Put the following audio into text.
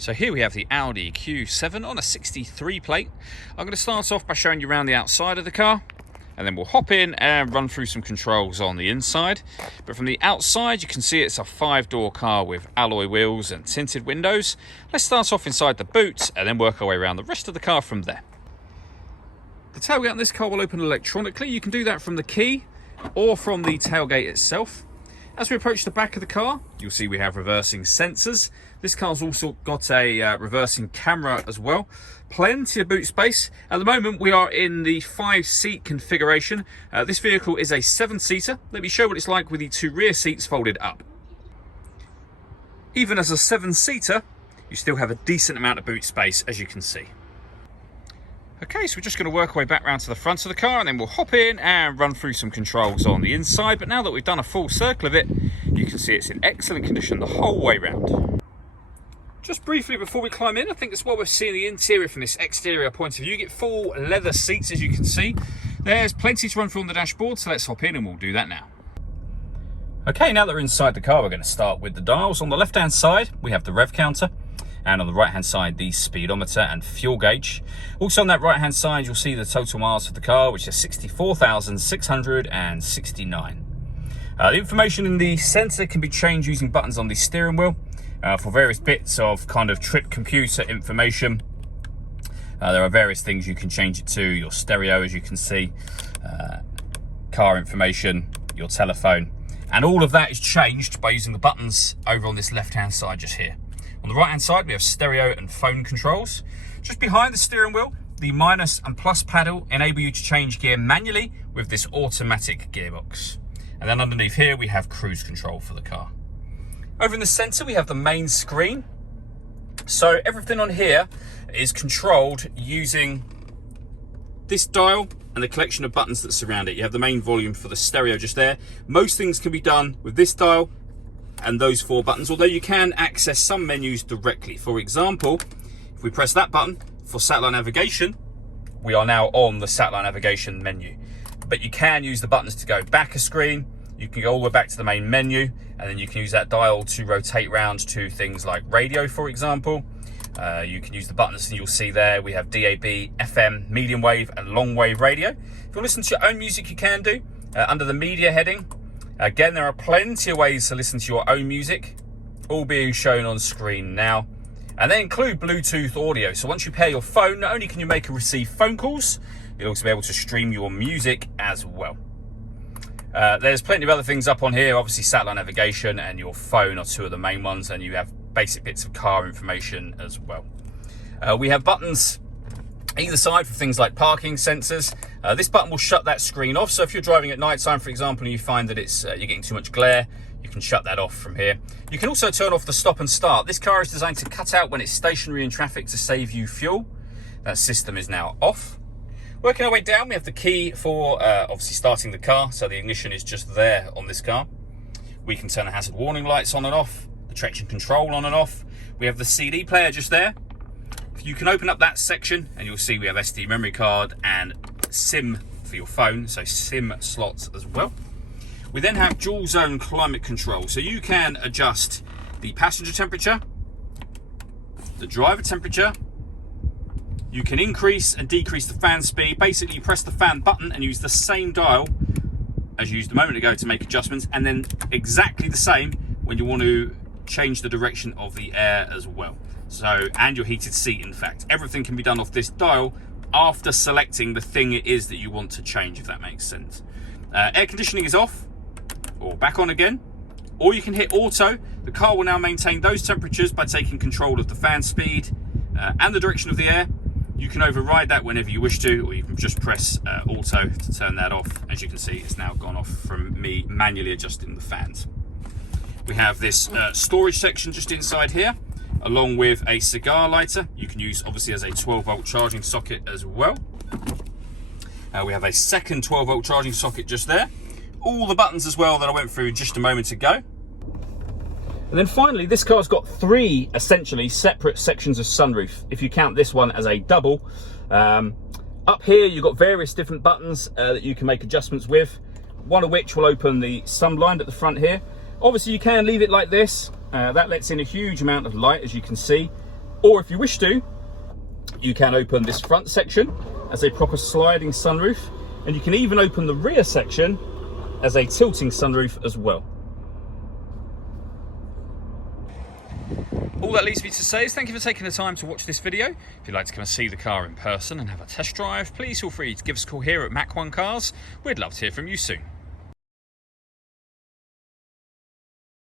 So here we have the Audi Q7 on a 63 plate. I'm going to start off by showing you around the outside of the car, and then we'll hop in and run through some controls on the inside. But from the outside, you can see it's a 5-door car with alloy wheels and tinted windows. Let's start off inside the boot and then work our way around the rest of the car from there. The tailgate on this car will open electronically. You can do that from the key or from the tailgate itself. As we approach the back of the car, you'll see we have reversing sensors. This car's also got a reversing camera as well. Plenty of boot space. At the moment, we are in the 5-seat configuration. This vehicle is a 7-seater. Let me show what it's like with the 2 rear seats folded up. Even as a 7-seater, you still have a decent amount of boot space, as you can see. Okay, so we're just going to work our way back round to the front of the car, and then we'll hop in and run through some controls on the inside. But now that we've done a full circle of it, you can see it's in excellent condition the whole way round. Just briefly before we climb in, I think that's what we're seeing the interior from this exterior point of view. You get full leather seats, as you can see. There's plenty to run through on the dashboard, so let's hop in and we'll do that now. Okay, now that we're inside the car, we're going to start with the dials. On the left-hand side, we have the rev counter. And on the right hand side, the speedometer and fuel gauge. Also on that right hand side, you'll see the total miles for the car, which is 64,669. The information in the sensor can be changed using buttons on the steering wheel for various bits of kind of trip computer information. There are various things you can change it to: your stereo, as you can see, car information, your telephone, and all of that is changed by using the buttons over on this left hand side just here. On the right hand side, we have stereo and phone controls. Just behind the steering wheel, the minus and plus paddle enable you to change gear manually with this automatic gearbox. And then underneath here, we have cruise control for the car. Over in the center, we have the main screen. So everything on here is controlled using this dial and the collection of buttons that surround it. You have the main volume for the stereo just there. Most things can be done with this dial and those 4 buttons, although you can access some menus directly. For example, if we press that button for satellite navigation, we are now on the satellite navigation menu. But you can use the buttons to go back a screen, you can go all the way back to the main menu, and then you can use that dial to rotate round to things like radio, for example. You can use the buttons and you'll see there we have DAB, FM, medium wave and long wave radio. If you want to listen to your own music, you can do. Under the media heading, again, there are plenty of ways to listen to your own music, all being shown on screen now. And they include Bluetooth audio. So once you pair your phone, not only can you make and receive phone calls, you'll also be able to stream your music as well. There's plenty of other things up on here. Obviously, satellite navigation and your phone are 2 of the main ones, and you have basic bits of car information as well. We have buttons either side for things like parking sensors. This button will shut that screen off. So if you're driving at night time, for example, and you find that you're getting too much glare, you can shut that off from here. You can also turn off the stop and start. This car is designed to cut out when it's stationary in traffic to save you fuel. That system is now off. Working our way down, we have the key for obviously starting the car. So the ignition is just there on this car. We can turn the hazard warning lights on and off, the traction control on and off. We have the CD player just there. You can open up that section and you'll see we have SD memory card and SIM for your phone, so SIM slots as well. We then have dual zone climate control, so you can adjust the passenger temperature, the driver temperature. You can increase and decrease the fan speed. Basically, you press the fan button and use the same dial as you used a moment ago to make adjustments, and then exactly the same when you want to change the direction of the air as well. So, and your heated seat, in fact. Everything can be done off this dial after selecting the thing it is that you want to change, if that makes sense. Air conditioning is off, or back on again, or you can hit auto. The car will now maintain those temperatures by taking control of the fan speed and the direction of the air. You can override that whenever you wish to, or you can just press auto to turn that off. As you can see, it's now gone off from me manually adjusting the fans. We have this storage section just inside here, along with a cigar lighter. You can use obviously as a 12-volt charging socket as well. We have a second 12-volt charging socket just there. All the buttons as well that I went through just a moment ago. And then finally, this car's got 3 essentially separate sections of sunroof, if you count this one as a double. Up here, you've got various different buttons that you can make adjustments with, one of which will open the sun blind at the front here. Obviously, you can leave it like this. That lets in a huge amount of light, as you can see. Or if you wish to, you can open this front section as a proper sliding sunroof, and you can even open the rear section as a tilting sunroof as well. All that leaves me to say is thank you for taking the time to watch this video. If you'd like to come and see the car in person and have a test drive, please feel free to give us a call here at Mach 1 Cars. We'd love to hear from you soon.